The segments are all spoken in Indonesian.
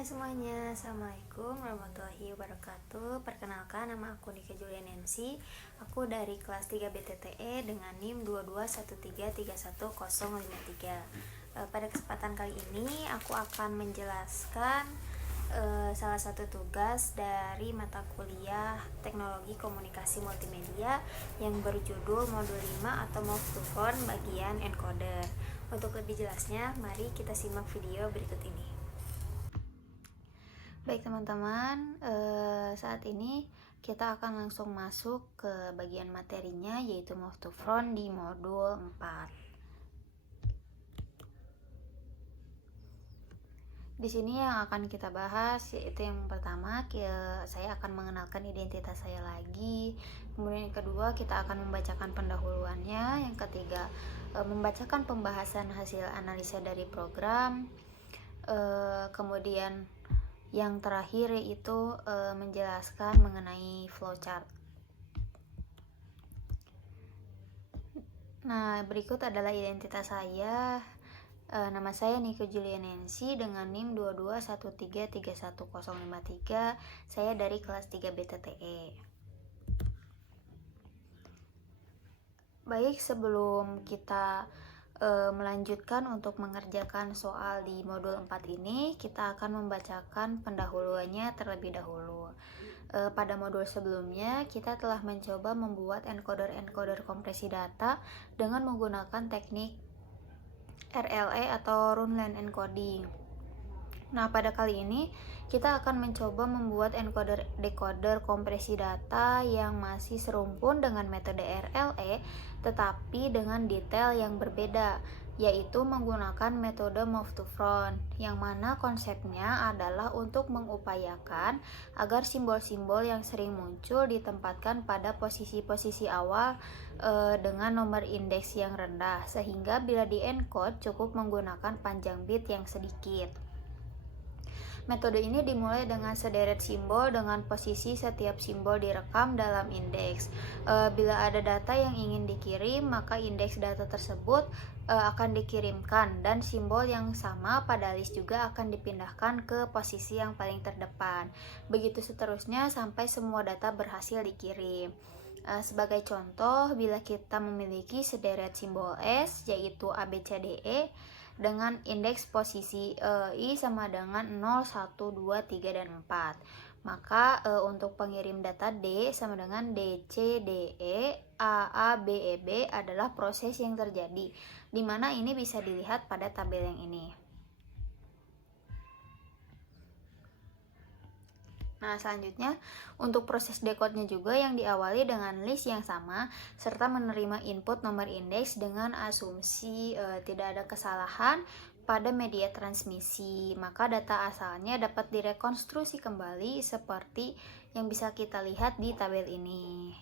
Hai semuanya, Assalamualaikum warahmatullahi wabarakatuh. Perkenalkan, nama aku Nika Julian Nancy. Aku dari kelas 3 BTTE dengan NIM 221331053. Pada kesempatan kali ini aku akan menjelaskan salah satu tugas dari mata kuliah Teknologi Komunikasi Multimedia yang berjudul Modul 5 atau Move to Front bagian encoder. Untuk lebih jelasnya, mari kita simak video berikut ini. Baik teman-teman, saat ini kita akan langsung masuk ke bagian materinya, yaitu Move to Front di modul 4. Di sini yang akan kita bahas yaitu yang pertama, saya akan mengenalkan identitas saya lagi. Kemudian yang kedua, kita akan membacakan pendahuluannya. Yang ketiga, membacakan pembahasan hasil analisa dari program. Kemudian yang terakhir yaitu menjelaskan mengenai flowchart. Nah, berikut adalah identitas saya. Nama saya Nika Julian Nancy dengan NIM 221331053. Saya dari kelas 3 BTTE. Baik, sebelum kita melanjutkan untuk mengerjakan soal di modul 4 ini, kita akan membacakan pendahuluannya terlebih dahulu. Pada modul sebelumnya, kita telah mencoba membuat encoder-encoder kompresi data dengan menggunakan teknik RLE atau Run Line Encoding. Nah, pada kali ini kita akan mencoba membuat encoder-decoder kompresi data yang masih serumpun dengan metode RLE, tetapi dengan detail yang berbeda, yaitu menggunakan metode Move to Front, yang mana konsepnya adalah untuk mengupayakan agar simbol-simbol yang sering muncul ditempatkan pada posisi-posisi awal dengan nomor indeks yang rendah, sehingga bila di-encode cukup menggunakan panjang bit yang sedikit. Metode ini dimulai dengan sederet simbol dengan posisi setiap simbol direkam dalam indeks. Bila ada data yang ingin dikirim, maka indeks data tersebut akan dikirimkan dan simbol yang sama pada list juga akan dipindahkan ke posisi yang paling terdepan. Begitu seterusnya sampai semua data berhasil dikirim. Sebagai contoh, bila kita memiliki sederet simbol S yaitu ABCDE dengan indeks posisi I sama dengan 0, 1, 2, 3, dan 4. Maka untuk pengirim data D sama dengan DC, DE, AA, BEB adalah proses yang terjadi, di mana ini bisa dilihat pada tabel yang ini. Nah, selanjutnya untuk proses decode-nya juga yang diawali dengan list yang sama serta menerima input nomor indeks dengan asumsi tidak ada kesalahan pada media transmisi. Maka data asalnya dapat direkonstruksi kembali seperti yang bisa kita lihat di tabel ini.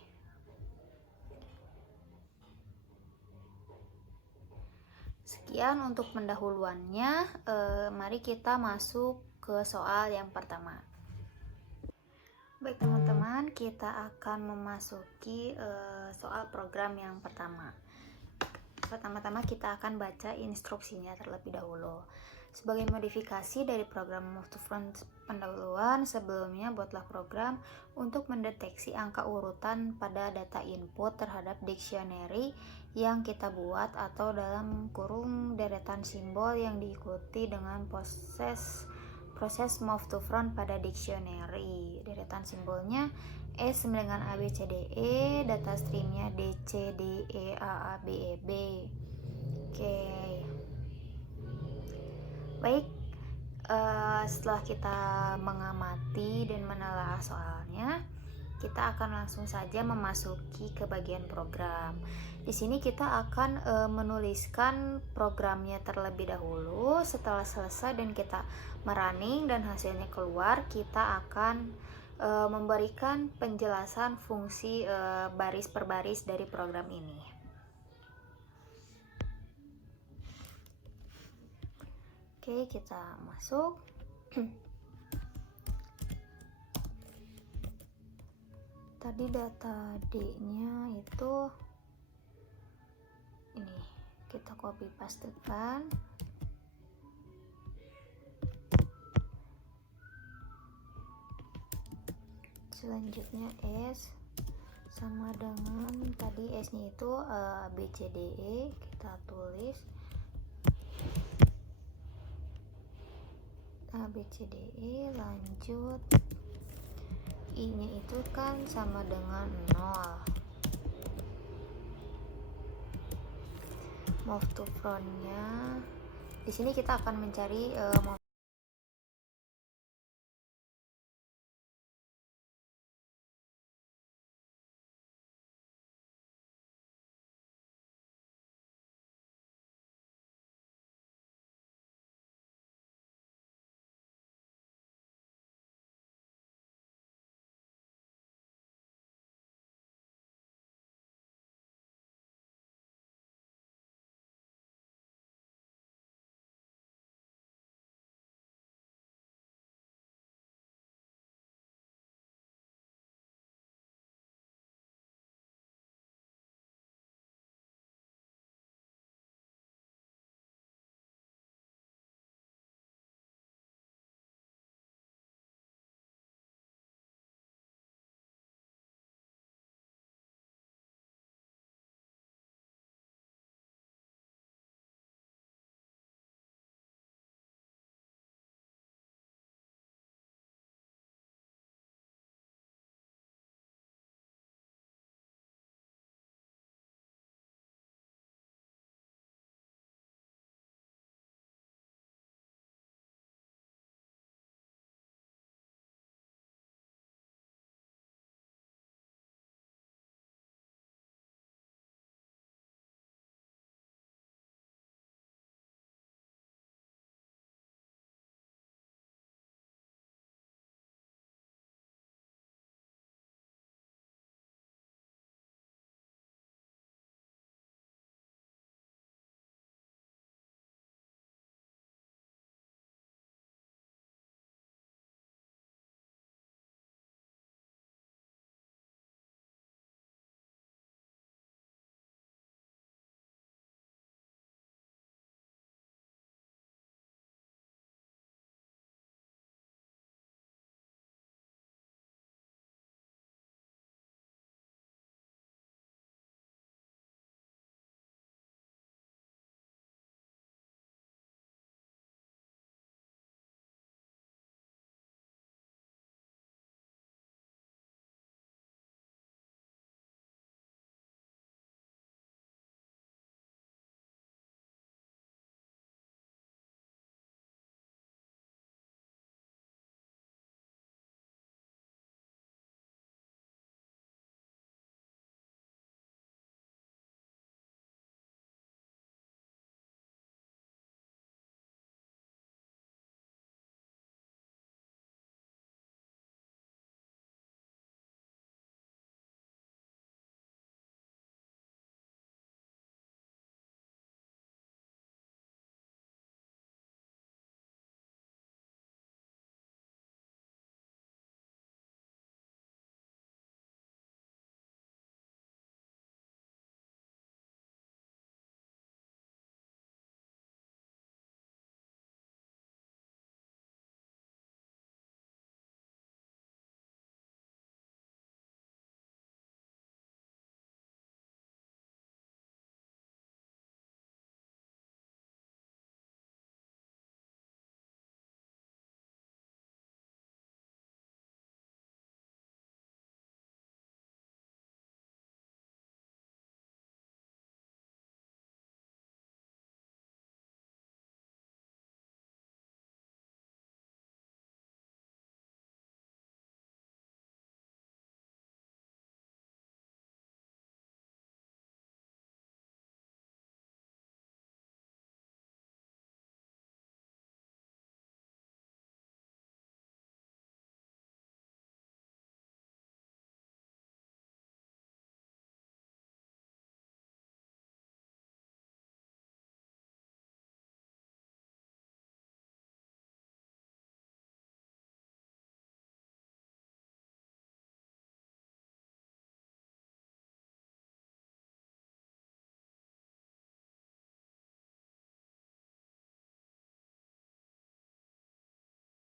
Sekian untuk pendahuluannya. Mari kita masuk ke soal yang pertama. Baik teman-teman, kita akan memasuki soal program yang pertama. Pertama-tama kita akan baca instruksinya terlebih dahulu. Sebagai modifikasi dari program Move to Front pendahuluan, sebelumnya buatlah program untuk mendeteksi angka urutan pada data input terhadap dictionary yang kita buat atau dalam kurung deretan simbol yang diikuti dengan proses Move to Front pada dictionary. Deretan simbolnya S dengan ABCDE, data streamnya DCDE, AABEB. Oke. Baik, setelah kita mengamati dan menelaah soalnya, kita akan langsung saja memasuki ke bagian program. Di sini kita akan menuliskan programnya terlebih dahulu. Setelah selesai dan kita merunning dan hasilnya keluar, kita akan memberikan penjelasan fungsi baris per baris dari program ini. Oke, kita masuk. Tadi data D-nya itu ini, kita copy pastekan. Selanjutnya S sama dengan tadi S nya itu B C D E, kita tulis A B C D E. Lanjut I nya itu kan sama dengan 0. Move to front nya di sini kita akan mencari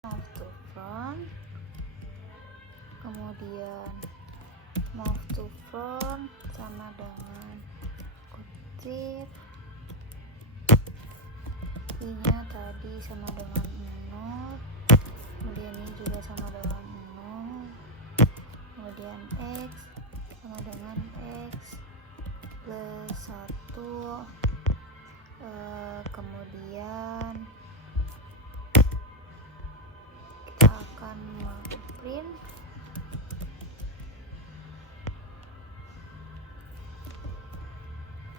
move to front. kemudian move to front sama dengan kutip, I nya tadi sama dengan 0, kemudian ini juga sama dengan 0, kemudian X sama dengan X plus 1, kemudian kita akan print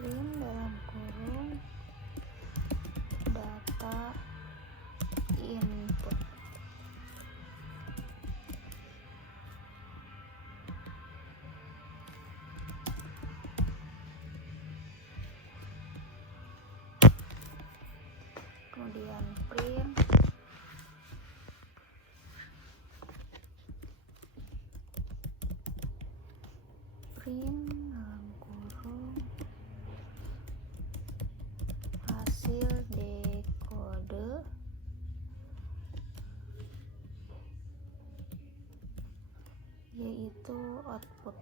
dalam kurung data input. Kemudian print dalam kurung hasil dekode yaitu output.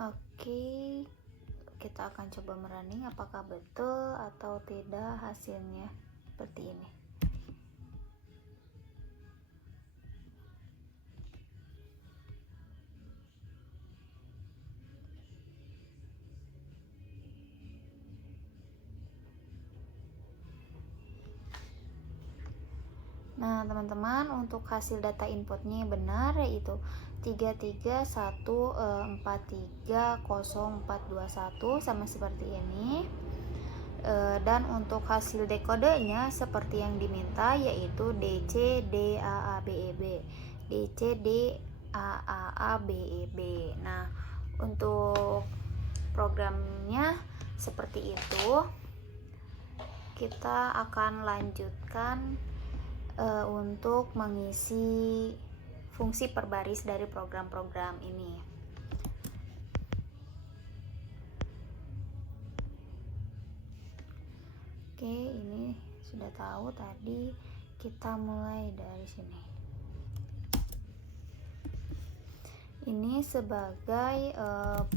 Oke, kita akan coba merunning apakah betul atau tidak hasilnya seperti ini. Nah, teman-teman, untuk hasil data inputnya benar, yaitu 331430421 sama seperti ini. Dan untuk hasil dekodenya seperti yang diminta, yaitu DC DAABEB, DC DAABEB. Nah, untuk programnya seperti itu. Kita akan lanjutkan untuk mengisi fungsi per baris dari program-program ini. Oke, ini sudah tahu tadi, kita mulai dari sini. Ini sebagai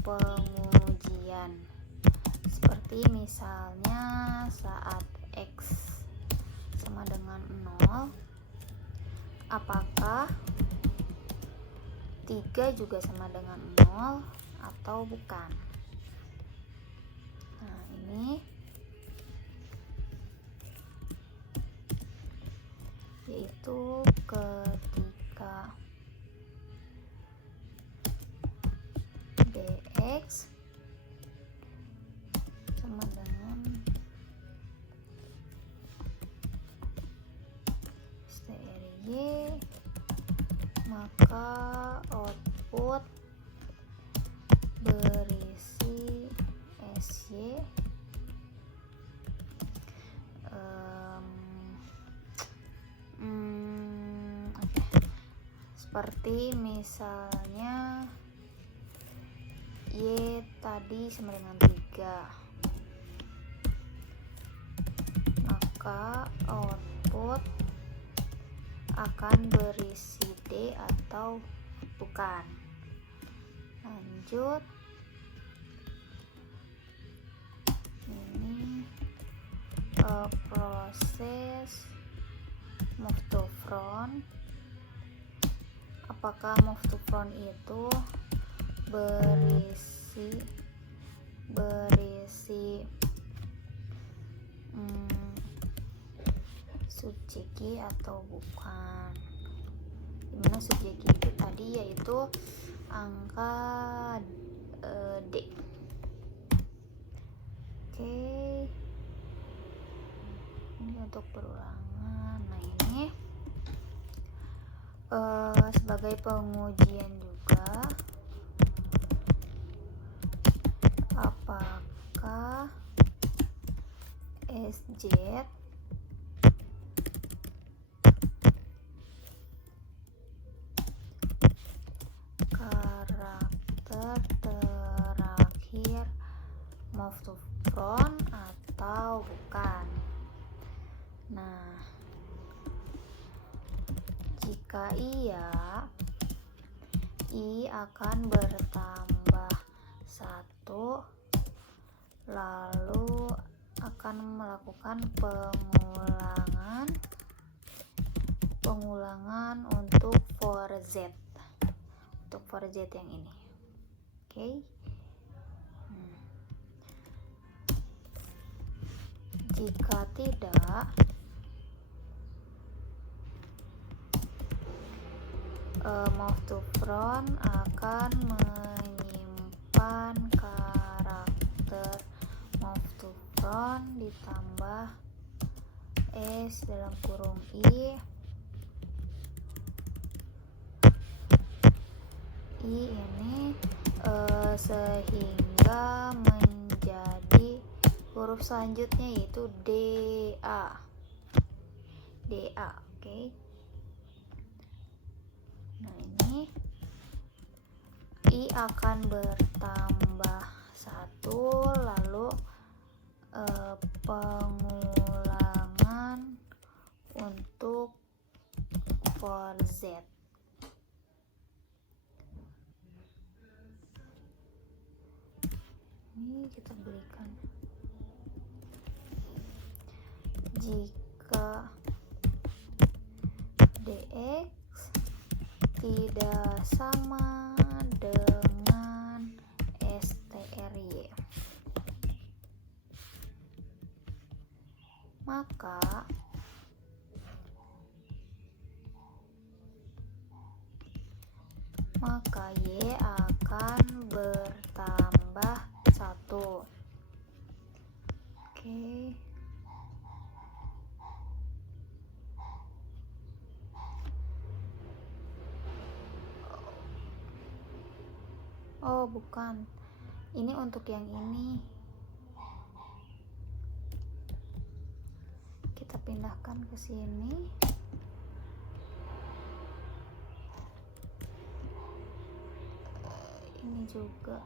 pengujian, seperti misalnya saat X sama dengan 0, apakah 3 juga sama dengan 0 atau bukan. Nah, ini yaitu ketika DX sama dengan STRY, maka output berisi SY seperti misalnya Y tadi sama dengan 3, maka output akan berisi D atau bukan. Lanjut, ini proses move to front. Apakah move to front itu berisi subjek key atau bukan? Dimana subjek key itu tadi yaitu angka D. Oke, ini untuk berulangan. Nah, ini sebagai pengujian juga, apakah SZ karakter terakhir move to front atau bukan. Nah, jika iya, I akan bertambah 1, lalu akan melakukan pengulangan untuk for Z. Untuk for Z yang ini. Oke. Jika tidak, move to front akan menyimpan karakter move to front ditambah S dalam kurung I ini sehingga menjadi huruf selanjutnya yaitu DA. Oke. Nah, ini I akan bertambah 1, lalu pengulangan untuk for Z. Ini kita berikan. Jika DX tidak sama dengan STRY, maka Y akan bertambah 1. Oke. Oh, bukan. Ini untuk yang ini. Kita pindahkan ke sini. Ini juga.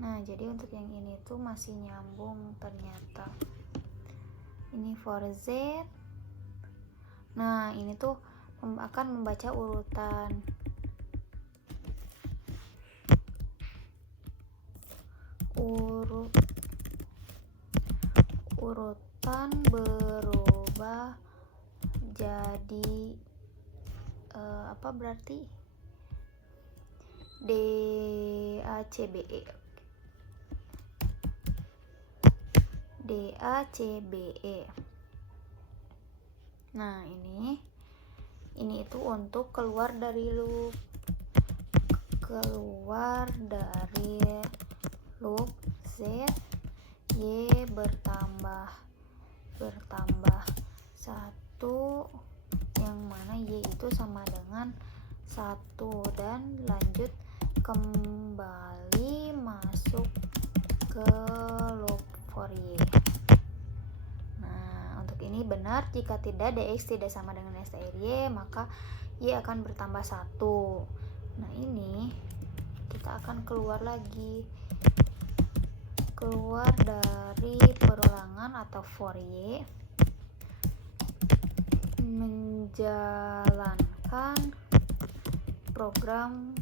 Nah, jadi untuk yang ini tuh masih nyambung ternyata. Ini for Z. Nah, ini tuh akan membaca urutan berubah jadi apa berarti DACBE. Nah, ini itu untuk keluar dari loop Z, Y bertambah 1, yang mana Y itu sama dengan 1, dan lanjut kembali masuk ke loop for Y. Nah, untuk ini benar. Jika tidak, DX tidak sama dengan STRY, maka Y akan bertambah 1. Nah, ini kita akan keluar dari perulangan atau for Y, menjalankan program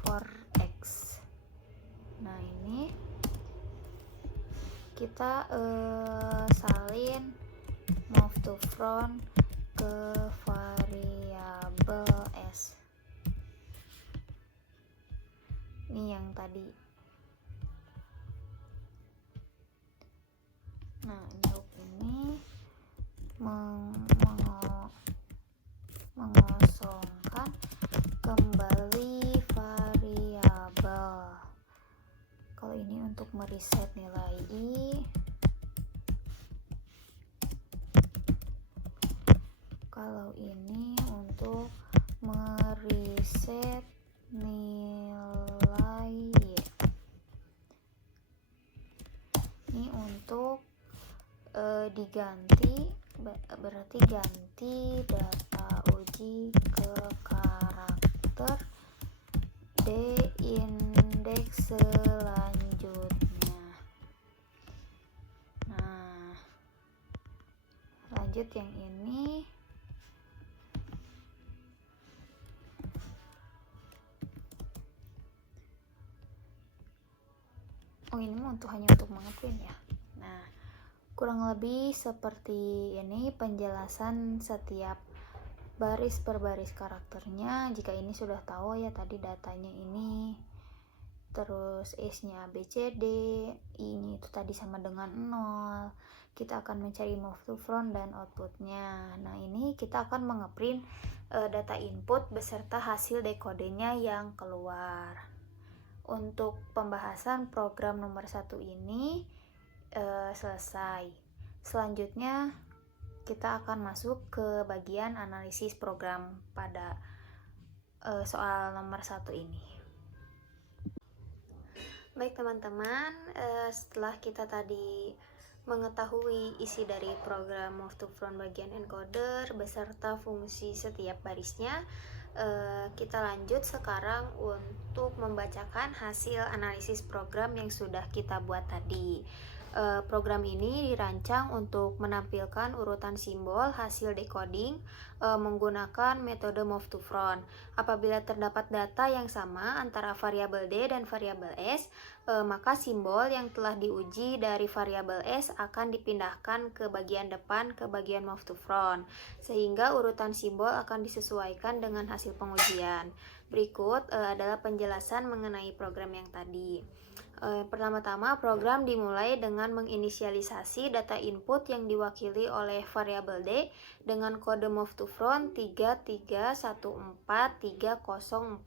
for X. Nah, ini kita salin move to front ke variabel S. Ini yang tadi. Nah, untuk ini mengosongkan kembali variabel. Kalau ini untuk mereset nilai I, kalau ini untuk mereset nilai Y. Ini untuk diganti, berarti ganti data uji ke karakter lanjut yang ini. Oh, ini hanya untuk mengeprint ya. Nah, kurang lebih seperti ini penjelasan setiap baris per baris karakternya. Jika ini sudah tahu ya, tadi datanya ini, terus S-nya ABCD, I-nya itu tadi sama dengan 0. Kita akan mencari move to front dan outputnya. Nah, ini kita akan mengeprint data input beserta hasil dekodenya yang keluar. Untuk pembahasan program nomor 1 ini selesai. Selanjutnya kita akan masuk ke bagian analisis program pada soal nomor 1 ini. Baik teman-teman, setelah kita tadi mengetahui isi dari program move to front bagian encoder beserta fungsi setiap barisnya, kita lanjut sekarang untuk membacakan hasil analisis program yang sudah kita buat tadi. Program ini dirancang untuk menampilkan urutan simbol hasil decoding menggunakan metode move to front. Apabila terdapat data yang sama antara variabel D dan variabel S, maka simbol yang telah diuji dari variabel S akan dipindahkan ke bagian depan ke bagian move to front, sehingga urutan simbol akan disesuaikan dengan hasil pengujian. Berikut adalah penjelasan mengenai program yang tadi. Pertama-tama, program dimulai dengan menginisialisasi data input yang diwakili oleh variabel D dengan kode move to front 33143041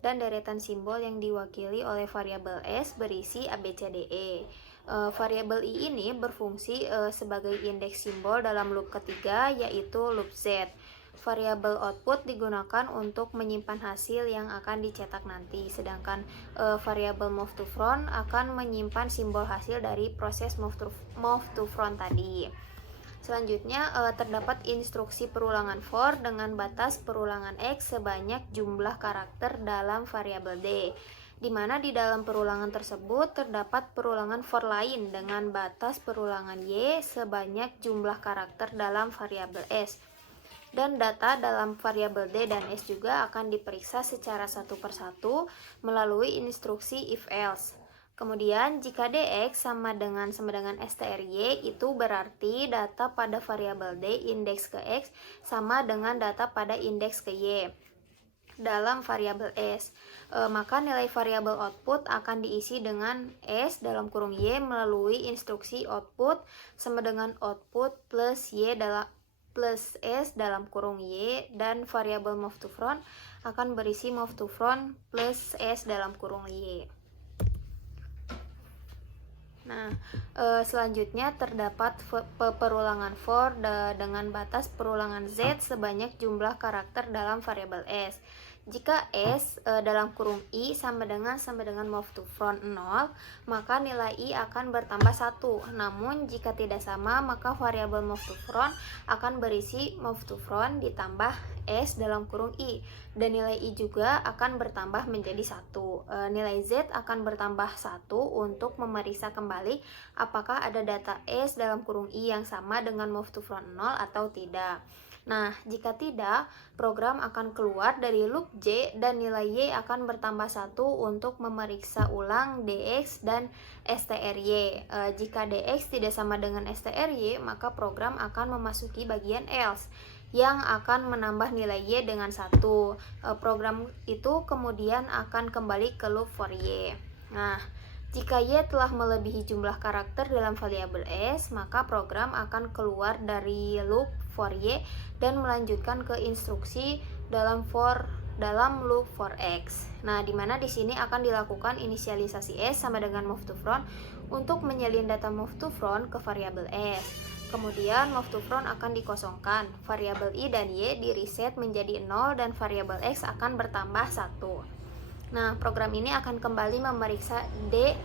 dan deretan simbol yang diwakili oleh variabel S berisi ABCDE. Variabel I ini berfungsi sebagai indeks simbol dalam loop ketiga, yaitu loop Z. Variabel output digunakan untuk menyimpan hasil yang akan dicetak nanti, sedangkan variabel move to front akan menyimpan simbol hasil dari proses move to front tadi. Selanjutnya terdapat instruksi perulangan for dengan batas perulangan X sebanyak jumlah karakter dalam variabel D, di mana di dalam perulangan tersebut terdapat perulangan for lain dengan batas perulangan Y sebanyak jumlah karakter dalam variabel S. Dan data dalam variabel D dan S juga akan diperiksa secara satu persatu melalui instruksi if else. Kemudian jika DX sama dengan STRY, itu berarti data pada variabel D indeks ke X sama dengan data pada indeks ke Y dalam variabel S. Maka nilai variabel output akan diisi dengan S dalam kurung Y melalui instruksi output sama dengan output plus Y plus S dalam kurung Y, dan variabel move to front akan berisi move to front plus S dalam kurung Y. Nah, selanjutnya terdapat perulangan for dengan batas perulangan Z sebanyak jumlah karakter dalam variabel S. Jika S dalam kurung I sama dengan move to front 0, maka nilai I akan bertambah 1. Namun jika tidak sama, maka variabel move to front akan berisi move to front ditambah S dalam kurung I, dan nilai I juga akan bertambah menjadi 1. Nilai Z akan bertambah 1 untuk memeriksa kembali apakah ada data S dalam kurung I yang sama dengan move to front 0 atau tidak. Nah, jika tidak, program akan keluar dari loop J dan nilai Y akan bertambah 1 untuk memeriksa ulang DX dan STRY. Jika DX tidak sama dengan STRY, maka program akan memasuki bagian else yang akan menambah nilai Y dengan 1. Program itu kemudian akan kembali ke loop for Y. Nah, jika Y telah melebihi jumlah karakter dalam variabel S, maka program akan keluar dari loop for Y dan melanjutkan ke instruksi dalam loop for X. Nah, di mana di sini akan dilakukan inisialisasi S sama dengan move to front untuk menyalin data move to front ke variabel S. Kemudian move to front akan dikosongkan, variabel I dan Y di reset menjadi 0 dan variabel X akan bertambah 1. Nah, program ini akan kembali memeriksa D,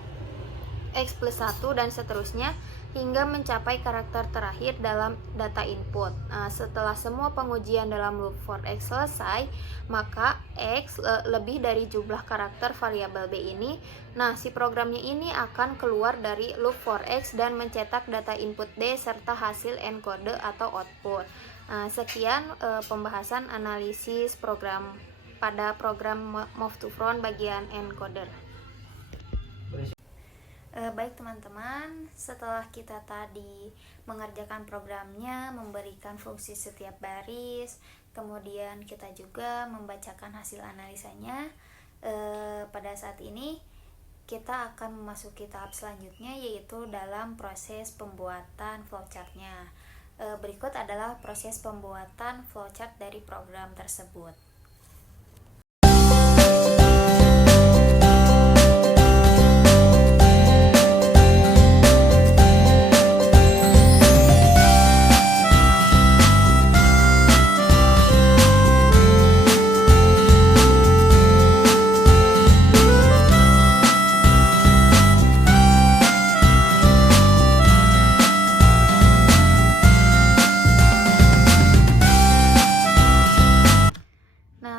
X plus 1 dan seterusnya hingga mencapai karakter terakhir dalam data input. Nah, setelah semua pengujian dalam loop for X selesai, maka X lebih dari jumlah karakter variabel B ini. Nah, si programnya ini akan keluar dari loop for X dan mencetak data input D serta hasil enkode atau output. Nah, sekian pembahasan analisis program pada program move to front bagian encoder. Baik teman-teman, setelah kita tadi mengerjakan programnya, memberikan fungsi setiap baris, kemudian kita juga membacakan hasil analisanya, pada saat ini kita akan memasuki tahap selanjutnya, yaitu dalam proses pembuatan flowchartnya. Berikut adalah proses pembuatan flowchart dari program tersebut.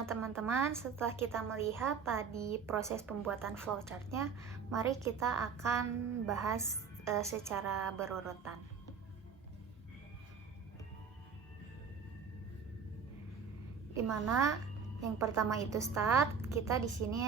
Teman-teman, setelah kita melihat tadi proses pembuatan flowchartnya, mari kita akan bahas secara berurutan. Dimana yang pertama itu start, kita di sini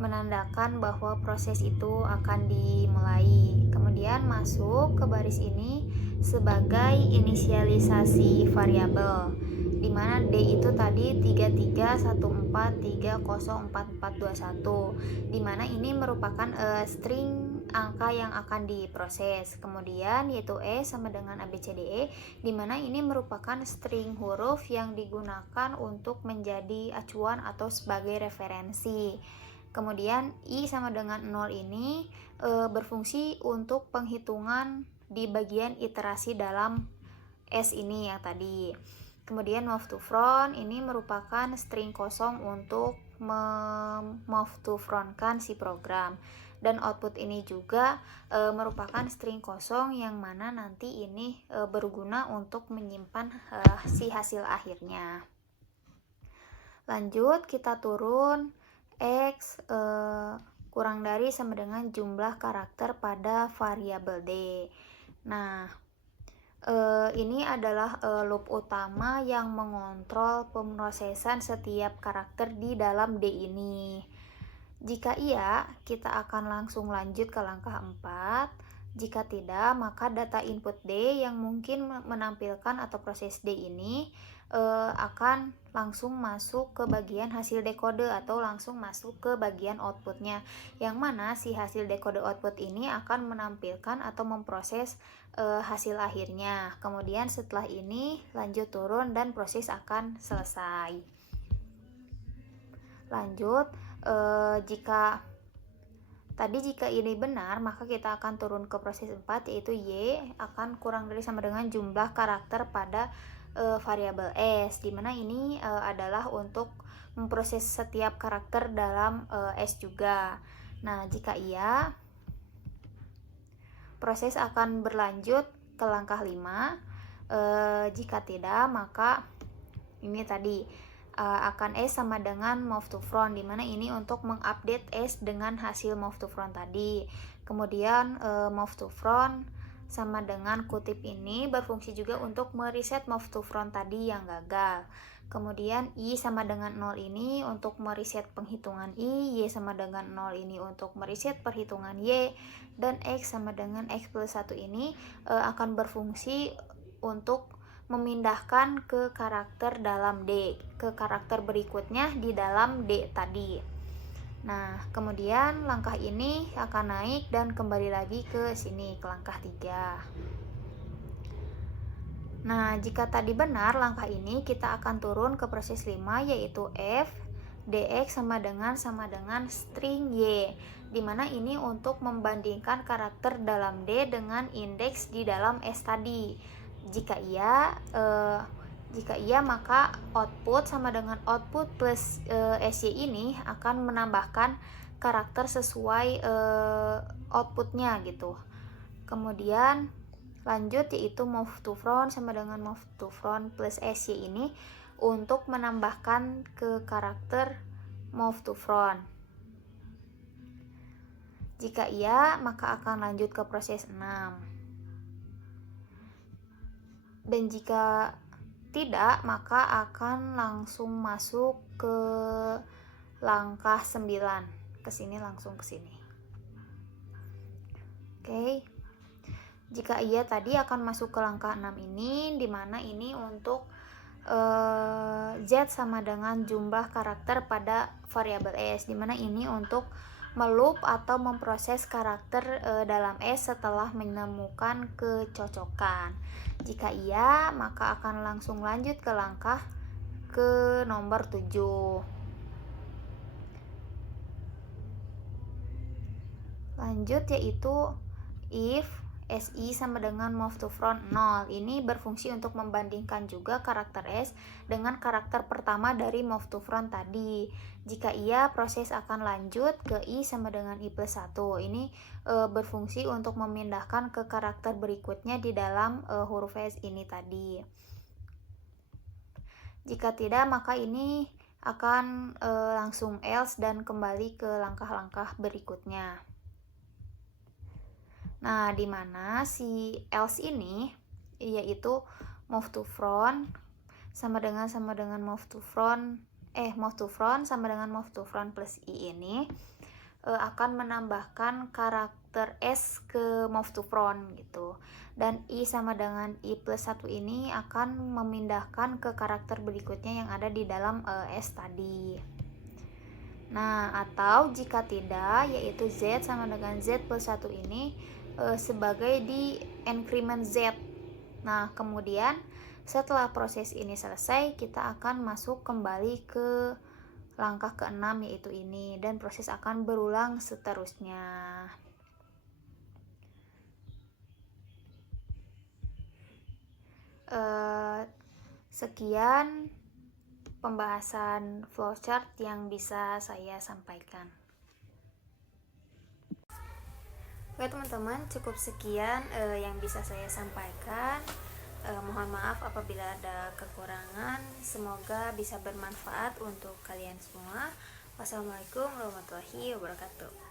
menandakan bahwa proses itu akan dimulai. Kemudian masuk ke baris ini sebagai inisialisasi variabel, dimana D itu tadi 3314304421, dimana ini merupakan string angka yang akan diproses. Kemudian yaitu E sama dengan ABCDE, dimana ini merupakan string huruf yang digunakan untuk menjadi acuan atau sebagai referensi. Kemudian I sama dengan 0 ini berfungsi untuk penghitungan di bagian iterasi dalam S ini yang tadi. Kemudian move to front ini merupakan string kosong untuk move to front kan si program. Dan output ini juga merupakan string kosong yang mana nanti ini berguna untuk menyimpan si hasil akhirnya. Lanjut kita turun X kurang dari sama dengan jumlah karakter pada variabel D. Nah, ini adalah loop utama yang mengontrol pemrosesan setiap karakter di dalam D ini. Jika iya, kita akan langsung lanjut ke langkah 4. Jika tidak, maka data input D yang mungkin menampilkan atau proses D ini akan langsung masuk ke bagian hasil dekode atau langsung masuk ke bagian outputnya, yang mana si hasil dekode output ini akan menampilkan atau memproses hasil akhirnya. Kemudian setelah ini lanjut turun dan proses akan selesai. Lanjut, jika ini benar, maka kita akan turun ke proses 4, yaitu Y akan kurang dari sama dengan jumlah karakter pada variabel S, dimana ini adalah untuk memproses setiap karakter dalam S juga. Nah, jika iya, proses akan berlanjut ke langkah 5. Jika tidak, maka ini tadi akan S sama dengan move to front, dimana ini untuk mengupdate S dengan hasil move to front tadi. Kemudian move to front sama dengan kutip ini berfungsi juga untuk mereset move to front tadi yang gagal. Kemudian I sama dengan 0 ini untuk mereset penghitungan I, Y sama dengan 0 ini untuk mereset perhitungan Y, dan X sama dengan X plus 1 ini akan berfungsi untuk memindahkan ke karakter dalam D, ke karakter berikutnya di dalam D tadi. Nah, kemudian langkah ini akan naik dan kembali lagi ke sini, ke langkah 3. Nah, jika tadi benar langkah ini, kita akan turun ke proses 5, yaitu F dx sama dengan string Y, dimana ini untuk membandingkan karakter dalam D dengan indeks di dalam S tadi. Jika iya, maka output sama dengan output plus SY ini akan menambahkan karakter sesuai outputnya gitu. Kemudian lanjut yaitu move to front sama dengan move to front plus SY ini untuk menambahkan ke karakter move to front. Jika iya, maka akan lanjut ke proses 6. Dan jika tidak, maka akan langsung masuk ke langkah 9. Ke sini langsung ke sini. Oke. Jika iya tadi akan masuk ke langkah 6 ini, dimana ini untuk Z sama dengan jumlah karakter pada variabel S, dimana ini untuk meloop atau memproses karakter dalam S setelah menemukan kecocokan. Jika iya, maka akan langsung lanjut ke langkah ke nomor 7. Lanjut yaitu if SI sama dengan move to front 0. Ini berfungsi untuk membandingkan juga karakter S dengan karakter pertama dari move to front tadi. Jika iya, proses akan lanjut ke I sama dengan I plus 1. Ini berfungsi untuk memindahkan ke karakter berikutnya di dalam huruf S ini tadi. Jika tidak, maka ini akan langsung else dan kembali ke langkah-langkah berikutnya. Nah, di mana si else ini yaitu move to front sama dengan move to front sama dengan move to front plus I ini akan menambahkan karakter S ke move to front gitu. Dan I sama dengan I plus 1 ini akan memindahkan ke karakter berikutnya yang ada di dalam S tadi. Nah, atau jika tidak, yaitu Z sama dengan Z plus 1 ini sebagai di increment Z. Nah, kemudian setelah proses ini selesai, kita akan masuk kembali ke langkah ke-6 yaitu ini, dan proses akan berulang seterusnya. Sekian pembahasan flowchart yang bisa saya sampaikan. Oke teman-teman, cukup sekian yang bisa saya sampaikan. Mohon maaf apabila ada kekurangan. Semoga bisa bermanfaat untuk kalian semua. Wassalamualaikum warahmatullahi wabarakatuh.